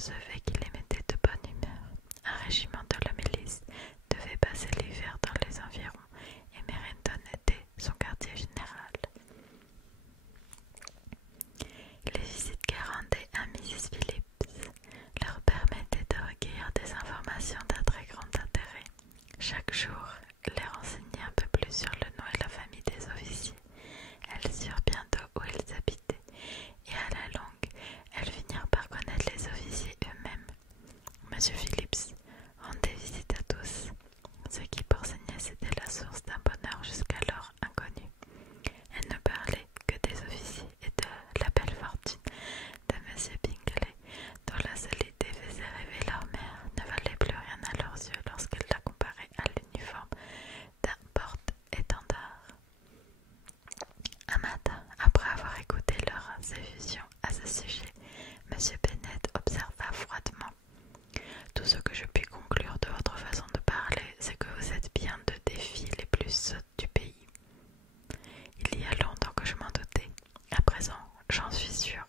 recevait qui les mettait de bonne humeur. Un régiment de la milice devait passer l'hiver dans les environs et Merrington était son quartier général. Les visites qu'elle rendait à Mrs. Phillips leur permettaient de recueillir des informations d'un très grand intérêt. Chaque jour, les renseignait un peu plus sur le nom et la famille des officiers. Elles surent bientôt où ils habitaient, et à la longue, elles finirent par connaître les officiers eux-mêmes. Monsieur Phillips rendait visite à tous, ce qui pour sa nièce était la source d'un bonheur jusqu'alors inconnu. Elle ne parlait que des officiers et de la belle fortune de Monsieur Bingley, dont la seule idée faisait rêver leur mère, ne valait plus rien à leurs yeux lorsqu'elle la comparait à l'uniforme d'un porte-étendard. Un matin, après avoir écouté leurs effusions à ce sujet, Monsieur Bennet observa froidement: tout ce que je puis conclure de votre façon de parler, c'est que vous êtes bien deux des filles les plus sottes du pays. Il y a longtemps que je m'en doutais. À présent, j'en suis sûre.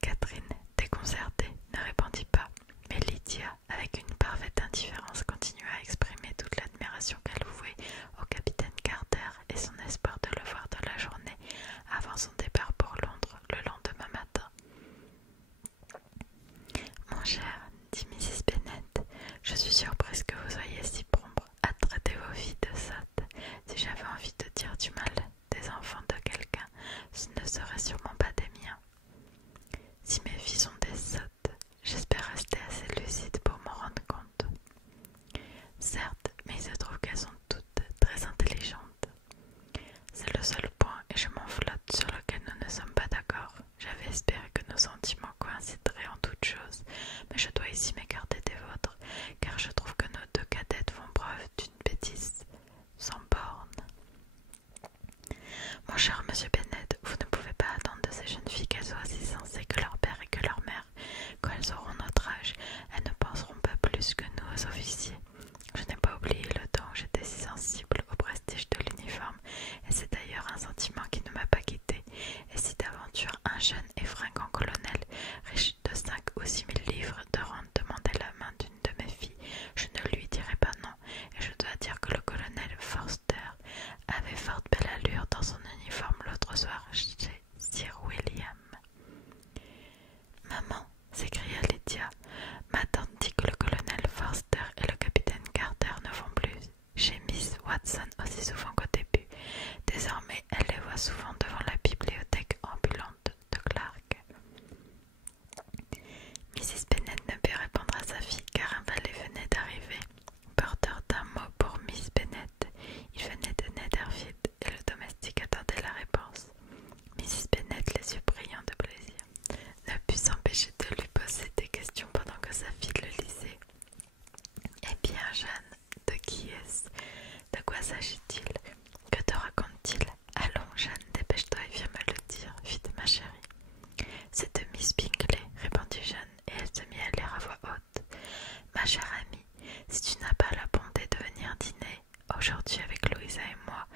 Catherine, déconcertée, ne répondit pas, mais Lydia, avec une parfaite indifférence, continua à exprimer toute l'admiration qu'elle vouait au capitaine Carter et son espoir de le voir dans la journée avant son départ pour Londres le lendemain matin. Mon cher, dit Mrs. Bennet, je suis surprise que vous soyez si prompt à traiter vos filles de sottes. Si j'avais envie de dire du mal des enfants de quelqu'un, ce ne serait sûrement pas des miens. Si mes filles sont des sottes, j'espère rester assez lucide pour m'en rendre compte. Certes, mais il se trouve qu'elles sont toutes très intelligentes. C'est le seul point, et je m'en flotte, sur lequel nous ne sommes pas d'accord. J'avais espéré que nos sentiments coïncideraient en toutes choses, mais je dois ici m'écarter des vôtres, car je trouve que nos deux cadettes font preuve d'une bêtise sans borne. Mon cher monsieur Bennet, vous ne pouvez pas attendre de ces jeunes filles qu'elles soient aussi sensées que leur père et que leur mère. Quand elles auront notre âge, elles ne penseront pas plus que nous aux officiers. Je n'ai pas oublié le temps où j'étais si sensible au prestige de l'uniforme, et c'est d'ailleurs un sentiment qui ne m'a pas quitté. Et si d'aventure un jeune et fringant colonel, riche de 5 ou 6 000 livres de rente, demandait la main d'une de mes filles, je ne lui dirais pas non, et je dois dire que le colonel Forster avait fort belle allure dans son uniforme l'autre soir chez Sir William. Maman, s'écria Lydia, ma tante dit que le colonel Forster et le capitaine Carter ne vont plus chez Miss Watson aussi souvent qu'au début. Désormais, elle les voit souvent devant la bibliothèque ambulante de Clark. Mrs. Bennet ne put répondre à sa fille car un valet venait d'arriver, porteur d'un mot pour Miss Bennet. Il venait de Netherfield et le domestique attendait la réponse. Mrs. Bennet, les yeux brillants de plaisir, ne put s'empêcher de lui poser des questions pendant que sa fille le lisait. Eh bien, Jeanne, de qui est-ce? De quoi s'agit-il? Que te raconte-t-il? Allons, Jeanne, dépêche-toi et viens me le dire, vite, ma chérie. C'est de Miss Bingley, répondit Jeanne, et elle se mit à lire à voix haute. Ma chère amie, si tu n'as pas la bonté de venir dîner aujourd'hui avec Louisa et moi,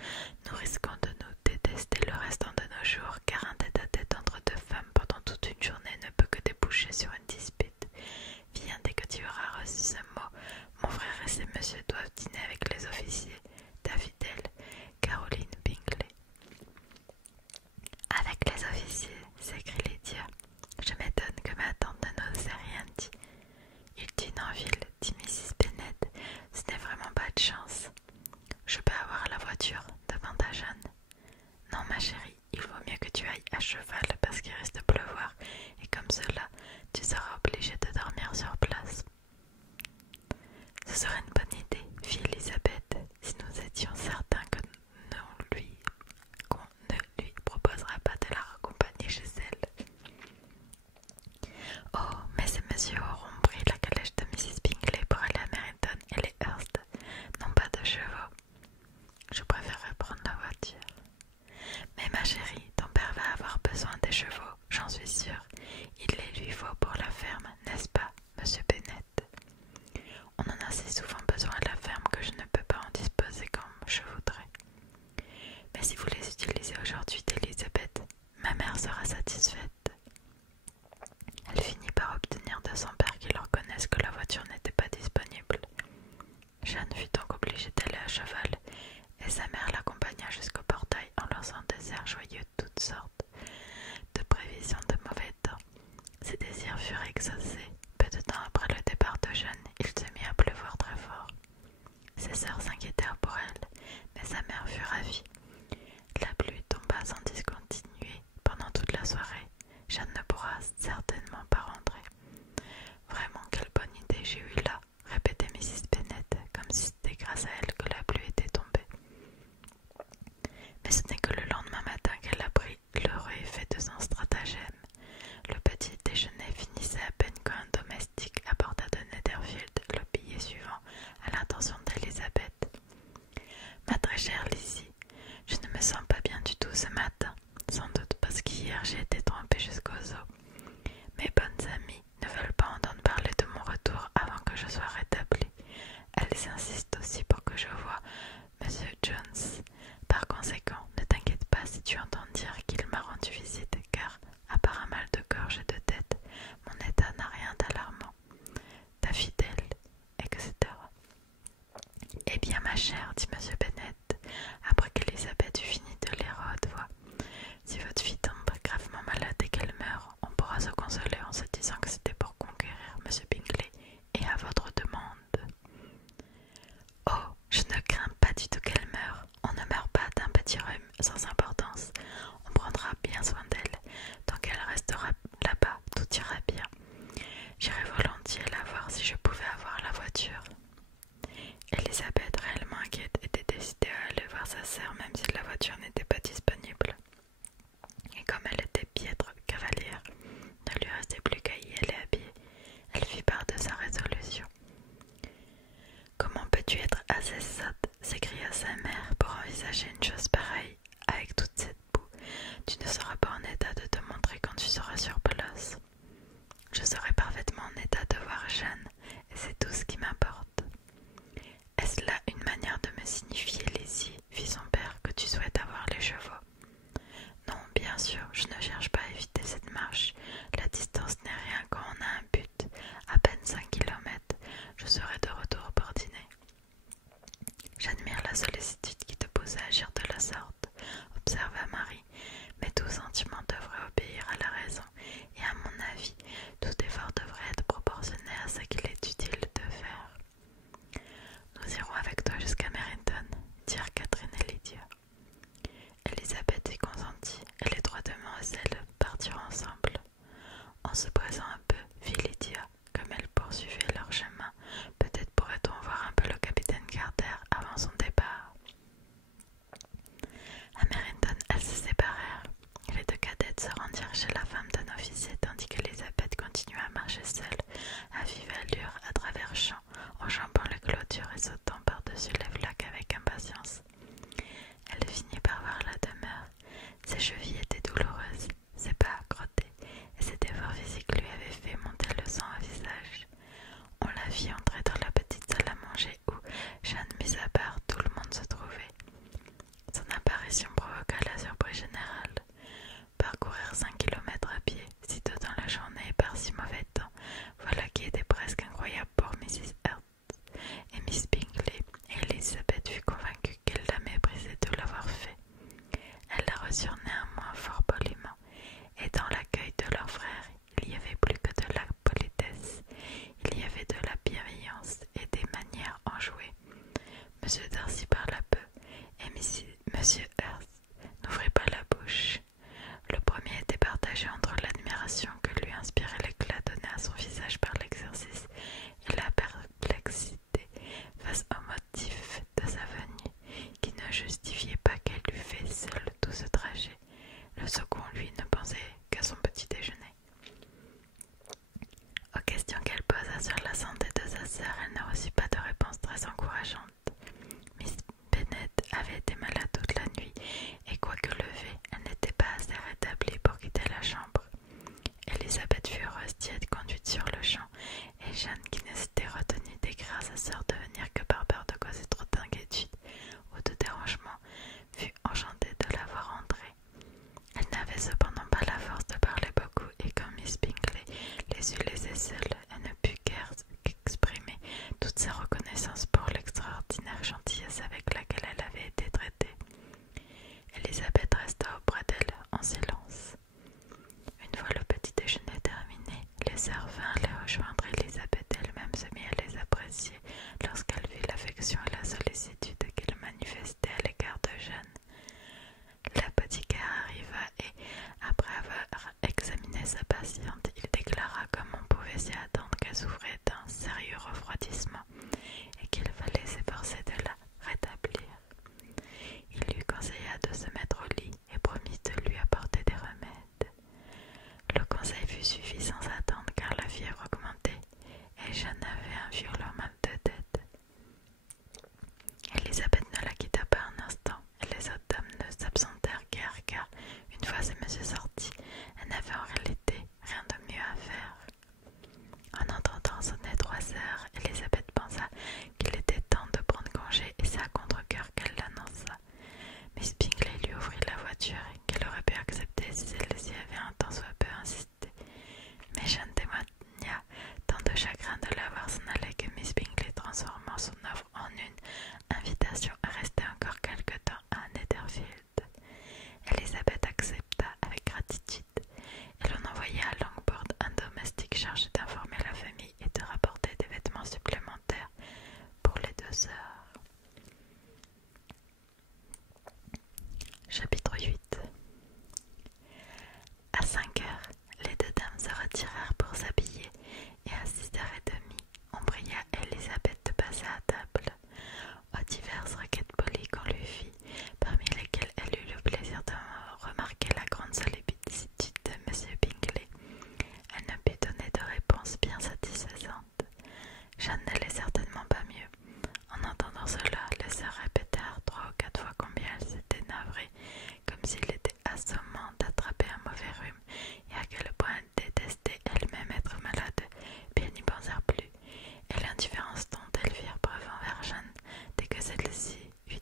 nous risquons de nous détester le restant de nos jours, car un tête-à-tête entre deux femmes pendant toute une journée ne peut que déboucher sur une dispute. Viens dès que tu auras reçu ce mot. Mon frère et ses messieurs doivent dîner avec les officiers. Ta fidèle Caroline Bingley. Avec les officiers, s'écrie Lydia. Je m'étonne que ma tante ne nous ait rien dit. Il dîne en ville, dit Mrs. Bennet. Ce n'est vraiment pas de chance. Je peux avoir la voiture, demanda Jeanne. Non, ma chérie, il vaut mieux que tu ailles à cheval parce qu'il risque de pleuvoir, et comme cela, tu seras obligée de dormir sur place. Ce serait une bonne idée, fit Elisabeth, si nous étions certains qu'on ne lui proposera pas de la raccompagner chez elle. Oh, mais ces messieurs auront pris la calèche de Mrs. Bingley pour aller à Merrington et les Hurst, non pas de chevaux. Je préférerais prendre la voiture. Mais ma chérie, ton père va avoir besoin des chevaux, j'en suis sûre. Il les lui faut pour la ferme, n'est-ce pas, monsieur Bennet? On en a si souvent besoin à la ferme que je ne peux pas en disposer comme je voudrais. Mais si vous les utilisez aujourd'hui, dit Elisabeth, ma mère sera satisfaite. Elle toutes sortes de prévisions de mauvais temps. Ses désirs furent exaucés. Peu de temps après le départ de Jeanne, il se mit à pleuvoir très fort. Ses sœurs s'inquiétèrent pour elle, mais sa mère fut ravie. La pluie tomba sans discontinuer pendant toute la soirée. Jeanne ne pourra certainement pas rentrer. Vraiment, quelle bonne idée j'ai eue là, répétait Mrs. Bennet, comme si c'était grâce à elle que la pluie était tombée. Mais ce n'est que le lendemain matin qu'elle apprit l'heureux effet de son stratagème. Le petit déjeuner finissait à peine quand un domestique apporta de Netherfield le billet suivant à l'intention d'Elizabeth. « Ma très chère Lizzie, je ne me sens pas bien du tout ce matin, sans doute parce qu'hier j'ai été trempée jusqu'aux os. Mes bonnes amies ne veulent pas entendre parler de mon retour avant que je sois rétablie. Elles insistent aussi pour que je voie Monsieur Jones. Par conséquent, ne t'inquiète pas si tu entends dire qu'il m'a rendu visite, car, à part un mal de gorge et de tête, mon état n'a rien d'alarmant. Ta fidèle, etc. » « Eh bien, ma chère, dit M. Bennet, après qu'Elisabeth eut fini de lire à haute voix, si votre fille tombe gravement malade et qu'elle meurt, on pourra se consoler en se disant que c'était pour conquérir M. Bingley et à votre demande. »« Oh, je ne crains pas du tout qu'elle meure. On ne meurt pas d'un petit rhume sans importance. On prendra bien soin d'elle. Tant qu'elle restera là-bas, tout ira bien. J'irai volontiers la voir si je pouvais avoir la voiture. » Elisabeth, réellement inquiète, était décidée à aller voir sa sœur même si la voiture n'était pas disponible. Et comme elle était piètre cavalière, ne lui restait plus qu'à y aller à pied. Elle fit part de sa résolution. « Comment peux-tu être assez sotte ?» s'écria sa mère, « pour envisager une chose pareille, avec toute cette boue. Tu ne seras pas en état de te montrer quand tu seras sur place. »« Je serai parfaitement en état de voir Jeanne, et c'est tout ce qui m'importe. » « Est-ce là une manière de me signifier, Lizzie, fit son père, que tu souhaites avoir les chevaux ? » ?»« Non, bien sûr, je ne cherche pas à éviter cette marche. La distance n'est rien quand on a un but. À peine 5 kilomètres, je serai de retour pour dîner. »« J'admire la sollicitude qui te pousse à agir de la sorte, observa Marie, mais tout sentiment devrait obéir à la raison, et à mon avis, tout effort devrait être proportionné à ce qu'il est utile de faire. »« Nous irons avec toi jusqu'à Merrington, dirent Catherine et Lydia. Elisabeth y consentit, et les trois demoiselles partirent ensemble. En se pressant un peu, fit Lydia, comme elles poursuivaient leur chemin, peut-être pourrait-on voir un peu le capitaine Carter avant son départ. À Merrington, elles se séparèrent. Les deux cadettes se rendirent chez la femme d'un officier, tandis qu'Elisabeth continua à marcher seule, à vive allure, à travers champs, enjambant les clôtures et sautant par-dessus les flaques avec impatience. Elle finit par voir la demeure. Ses chevilles étaient douloureuses, ses pas crottés, et cet effort physique lui avait fait monter le sang au visage. On la vit entrer dans la petite salle à manger où, Jeanne mise à part, tout le monde se trouvait. Son apparition provoqua la surprise générale. Parcourir 5 kilomètres à pied, si tôt dans la journée et par si mauvais temps, voilà qui était presque incroyable pour Mrs. Hurst et Miss Bingley, et Elizabeth fut convaincue qu'elle la méprisait de l'avoir fait. Elle la reçurent néanmoins fort poliment, et dans l'accueil de leur frère, il y avait plus que de la politesse, il y avait de la bienveillance et des manières enjouées. Monsieur Darcy parla peu, et Monsieur Hurst n'ouvrit pas la bouche. Le premier était partagé entre l'admiration que lui inspirait l'éclat donné à son visage par l'exercice et la perplexité face au motif de sa venue, qui ne justifiait pas qu'elle eût fait seule tout ce trajet. Le second, lui, ne pensait qu'à son petit déjeuner. Aux questions qu'elle posa sur la santé de sa sœur, elle ne reçut pas de réponse très encourageante. Miss Bennet avait été malade toute la nuit, et quoique levée, elle n'était pas assez rétablie pour quitter la chambre. Elisabeth fut heureuse d'y être conduite sur le champ, et Jeanne, qui ne s'était retenue d'écrire à sa sœur de venir que par peur de causer trop d'inquiétude ou de dérangement, fut enchantée de la voir entrer. Elle n'avait cependant pas la force conseil fut suivi sans attendre car la fièvre augmentait et Jeanne avait un violent mal de tête. Elisabeth ne la quitta pas un instant et les autres dames ne s'absentèrent guère car, une fois ces messieurs sortis, elles n'avaient en réalité rien de mieux à faire. En entendant sonner 3 heures, Elisabeth pensa qu'il était temps de prendre congé et c'est à contre-cœur qu'elle l'annonça. Miss Bingley lui ouvrit la voiture qu'elle aurait pu accepter si celle-ci avait un tant soit peu insisté. Mais Jeanne témoigna tant de chagrin de la voir s'en aller que Miss Bingley transforma son offre en une invitation à rester encore quelque temps à Netherfield. Elisabeth accepta avec gratitude et l'on envoya à Longbourn un domestique chargé d'informer la famille et de rapporter des vêtements supplémentaires pour les 2 sœurs. Chapitre 8. À 5 heures, les 2 dames se retirèrent pour s'habiller et à 6h30, on pria Elisabeth de passer à table. Aux diverses requêtes polies qu'on lui fit, parmi lesquelles elle eut le plaisir de remarquer la grande sollicitude de M. Bingley, elle ne put donner de réponse bien satisfaisante. Jeanne n'allait certainement pas mieux. En entendant cela, les sœurs répétèrent 3 ou 4 fois combien elles s'étaient navrées, comme s'il était assommant d'attraper un mauvais rhume, et à quel point elles détestaient elles-mêmes être malades, puis elles n'y pensèrent plus, et l'indifférence dont elles firent preuve envers Jeanne, dès que celle-ci eut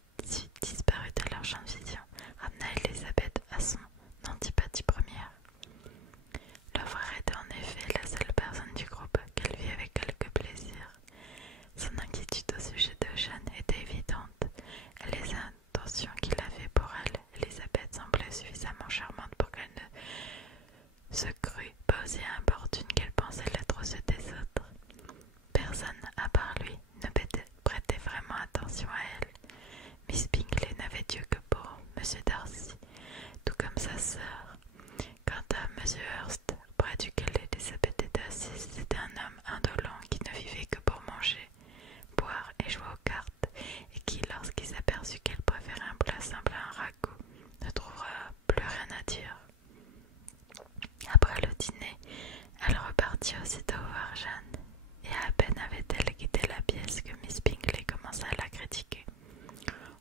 disparu de leur champ de vision, ramena Elisabeth à son antipathie première. Le frère était en effet la seule personne du groupe qu'elle vit avec quelque plaisir. Son inquiétude au sujet de Jeanne était évidente, et les intentions qu'il avait pour elle, Elisabeth semblait suffisamment charmante pour qu'elle ne se crût pas aussi importune qu'elle pensait l'être aux yeux des autres. Personne, à part lui, ne prêtait vraiment attention à elle. Miss Bingley n'avait Dieu que pour M. Darcy, tout comme sa sœur. Quant à M. Hurst, près duquel Elisabeth était assise, c'était un homme indolent qui ne vivait que pour manger, boire et jouer aux cartes, et qui, lorsqu'il s'aperçut qu'elle préférait un plat simple à un ragoût, ne trouvera plus rien à dire. Après le dîner, elle repartit aussitôt voir Jeanne, et à peine avait-elle quitté la pièce que Miss Bingley commença à la critiquer.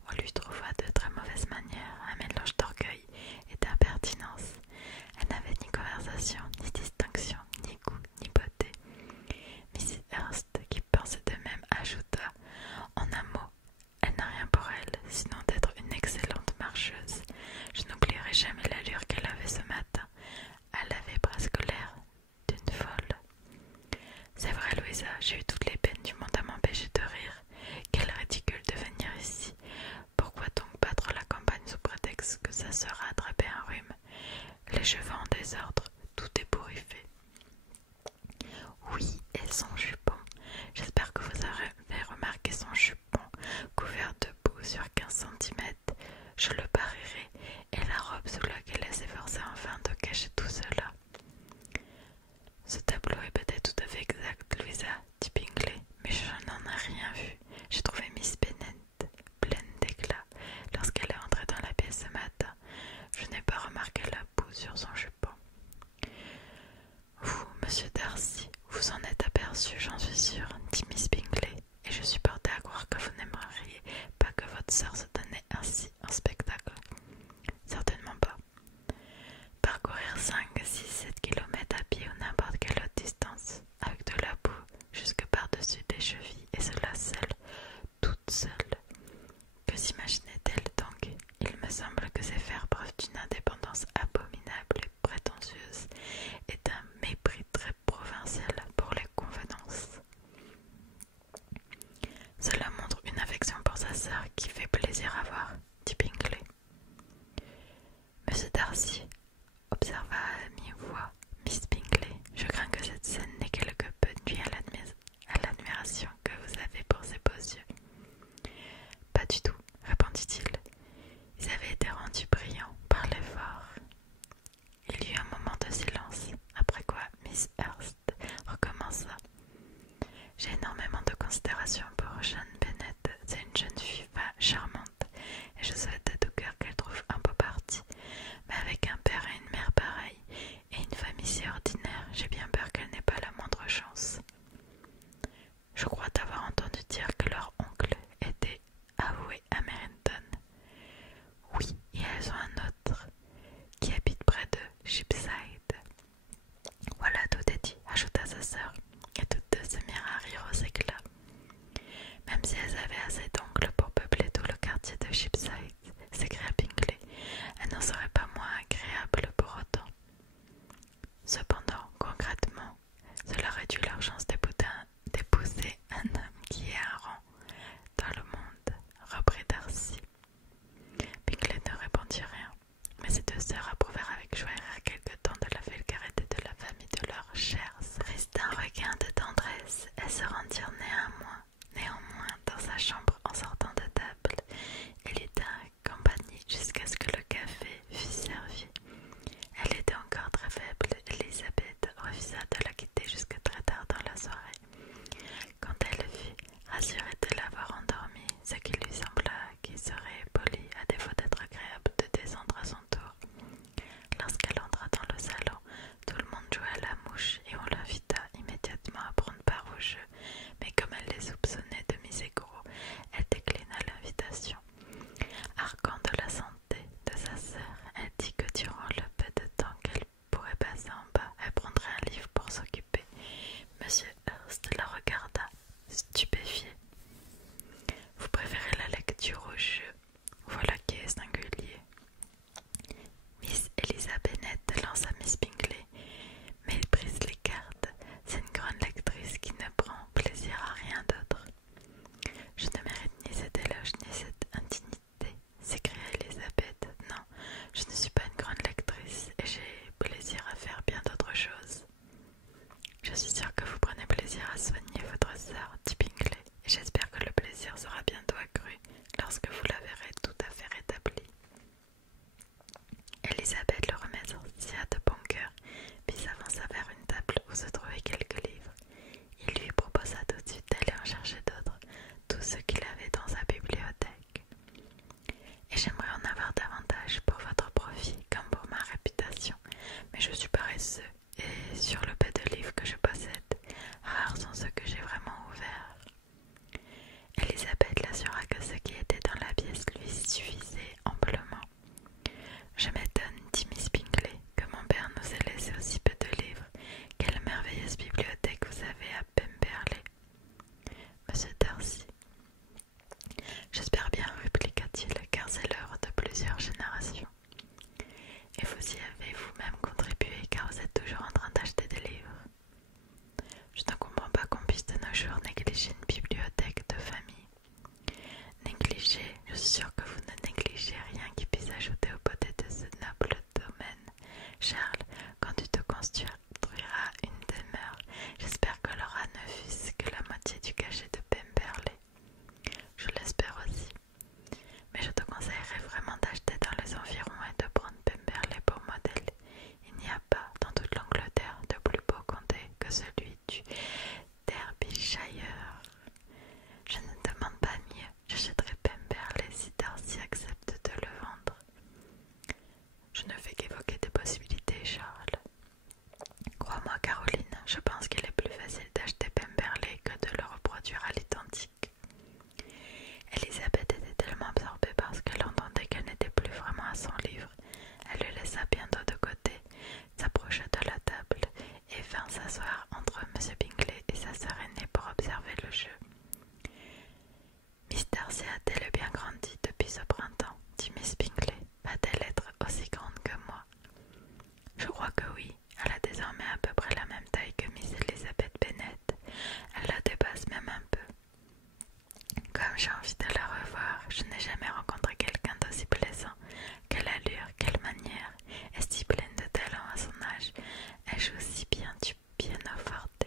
On lui trouva de très mauvaises manières, un mélange d'orgueil et d'impertinence. Elle n'avait ni conversation, ni distinction, ni goût, ni beauté. Miss Hurst, qui pensait de même, ajouta « En un mot, elle n'a rien pour elle, sinon d'être une excellente marcheuse. Je n'oublierai jamais l'allure qu'elle avait ce matin. Elle avait presque l'air d'une folle. » C'est vrai, Louisa, j'ai eu toutes les peines du monde à m'empêcher de rire. Quel ridicule de venir ici. Pourquoi donc battre la campagne sous prétexte que sa sœur a attrapé un rhume? Les cheveux en désordre, tout est bourriffé. Oui, et son jupon. J'espère que vous avez remarqué son jupon, couvert de boue sur 15 cm. Je le parierai, et la robe sous laquelle elle s'efforçait enfin de cacher tout cela. Ce tableau est peut-être tout à fait exact, Louisa, dit Bingley, mais je n'en ai rien vu. J'ai trouvé Miss Bennet pleine d'éclat lorsqu'elle est entrée dans la pièce ce matin. Je n'ai pas remarqué la boue sur son jupon. Vous, monsieur Darcy, vous en êtes aperçu, j'en suis sûre, dit Miss Bingley, et je suis portée à croire que vous n'aimeriez pas que votre sœur se donnait ainsi en spectacle. Certainement pas. Parcourir 5, 6, 7 kilomètres à pied ou n'importe quelle autre distance, avec de la boue jusque par-dessus des chevilles, et cela seule, toute seule. Que s'imaginait-elle donc? Il me semble que c'est faire preuve d'une indépendance abominable et prétentieuse, et d'un mépris très provincial pour les convenances. Cela montre une affection pour sa sœur qui fait plaisir s'approcha de la table et vint s'asseoir entre M. Bingley et sa sœur aînée pour observer le jeu. Miss Darcy a-t-elle bien grandi depuis ce printemps, dit Miss Bingley. Va-t-elle être aussi grande que moi? Je crois que oui. Elle a désormais à peu près la même taille que Miss Elizabeth Bennet. Elle la dépasse même un peu. Comme j'ai envie de la revoir, je n'ai jamais rencontré quelqu'un d'aussi plaisant. Quelle allure, quelle manière, est si pleine de talent à son âge. Elle joue si bien du pianoforte.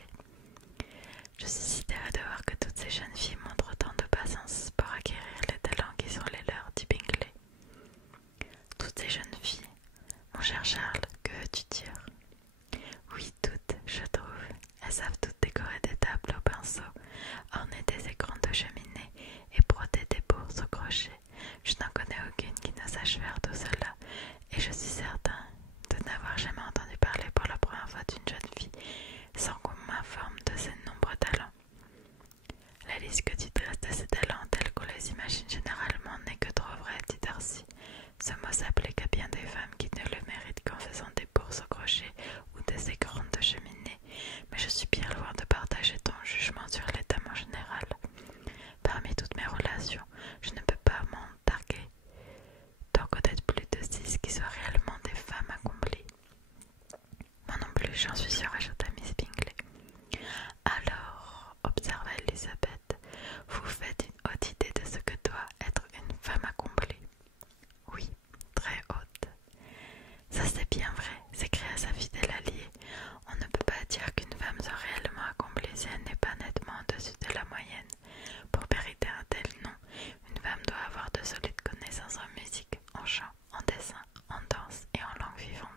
Je suis sidérée de voir que toutes ces jeunes filles montrent autant de patience pour acquérir les talents qui sont les leurs, dit Bingley. Toutes ces jeunes filles, mon cher Charles, que veux-tu dire? Oui, toutes, je trouve. Elles savent toutes décorer des tables au pinceau, orner des écrans de cheminée et broder des bourses au crochet. Je n'en connais aucune qui ne sache faire tout cela, et je suis certain de n'avoir jamais entendu parler pour la première fois d'une jeune fille sans qu'on m'informe de ses nombreux talents. La liste que tu dresses de ces talents tels qu'on les imagine généralement n'est que trop vraie, dit Darcy. Ce mot s'applique à bien des femmes qui ne le méritent qu'en faisant des bourses au crochet ou des écrans de cheminée, mais je suis bien loin de partager ton jugement sur les dames en général. Parmi toutes mes relations, je ne peux pas m'en targuer d'en connaître plus de 6 qui soient réellement des femmes accomplies. Moi non plus, j'en suis sûre, ajouta Miss Bingley. Alors, observa Elizabeth, vous faites une haute idée de ce que doit être une femme accomplie. Oui, très haute. Ça c'est bien vrai, s'écria sa fidèle alliée. On ne peut pas dire qu'une femme soit réellement accomplie si elle n'est pas nettement au-dessus de la moyenne. Pour mériter un tel nom, une femme doit avoir de solides connaissances en musique, en chant, en dessin, en danse et en langue vivante.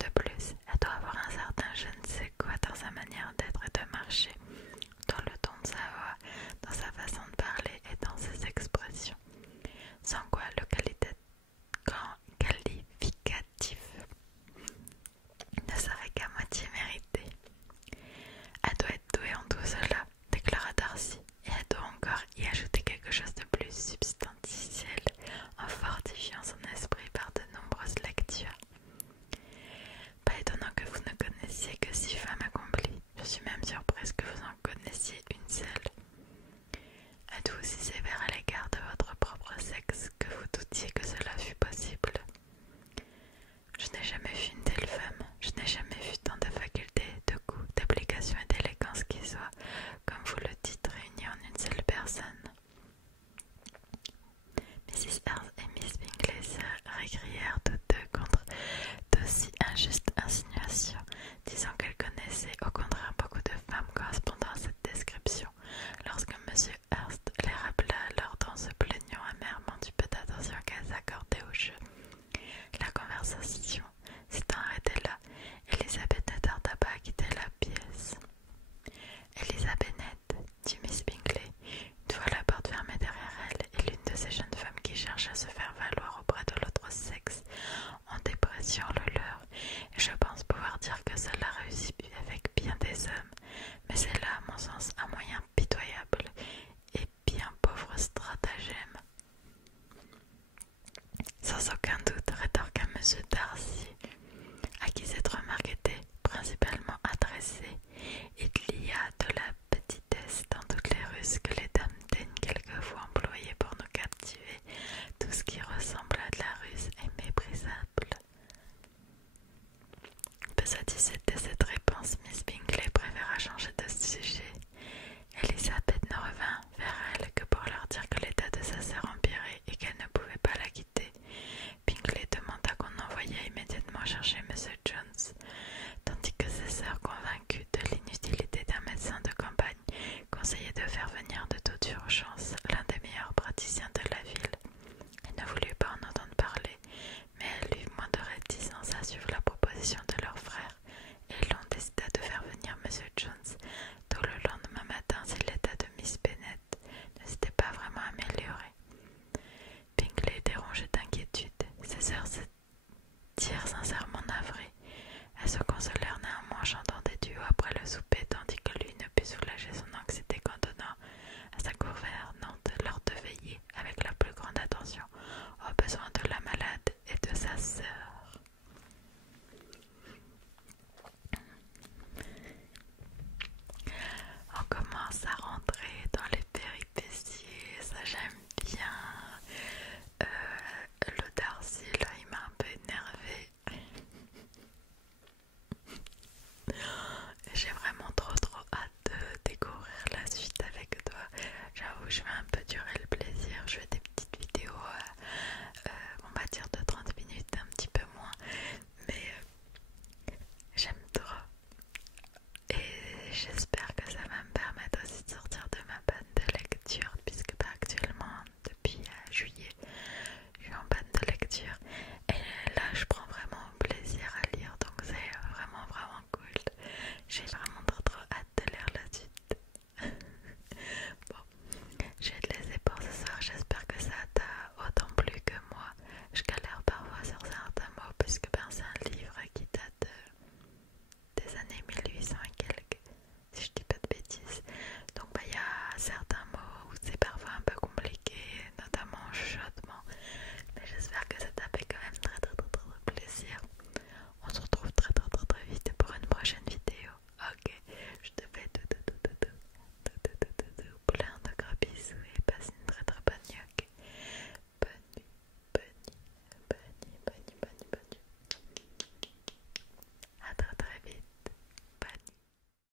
De plus, elle doit avoir un certain je ne sais quoi dans sa manière d'être et de marcher, dans le ton de sa voix, dans sa façon de parler et dans ses expressions, sans quoi le qualificatif ne serait qu'à moitié mérité. Elle doit être douée en tout cela, déclara Darcy, et elle doit encore y ajouter quelque chose de plus substantiel en fortifiant son esprit par de nombreuses lectures. Pas étonnant que vous ne connaissiez que 6 femmes accomplies. Je suis même surprise que vous en connaissiez une seule. Êtes-vous si sévère à l'égard de votre propre sexe que vous doutiez que cela fût possible? Je n'ai jamais vu une telle femme, je n'ai jamais vu tant de facultés, de goût, d'application et d'élégance qui soient, comme vous le dites, réunies en une seule personne. Mrs. Earle et Miss Bingley se récrièrent toutes deux contre d'aussi injustes insinuations, disant qu'elles connaissaient au contraire beaucoup de femmes correspondant à cette description, lorsque M. Hurst les rappela alors en se plaignant amèrement du peu d'attention qu'elles accordaient au jeu. La conversation s'étant arrêtée là, Elizabeth ne tarda pas à quitter la pièce. Eliza Bennet, dit Miss Bingley, une fois la porte fermée derrière elle, et l'une de ces jeunes femmes qui cherchent à se faire valoir auprès de l'autre sexe en dépression le leur, et je pense pouvoir dire que cela réussit avec bien des hommes, mais c'est là, à mon sens, un moyen pitoyable et bien pauvre stratagème. Sans aucun doute, rétorqua M. Darcy, à qui cette remarque était principalement adressée. Il y a de la petitesse dans toutes les ruses que les dames daignent quelquefois employer pour nous captiver. Tout ce qui ressemble à de la ruse est méprisable. Peu satisfaite de cette réponse, Miss Bingley préféra changer de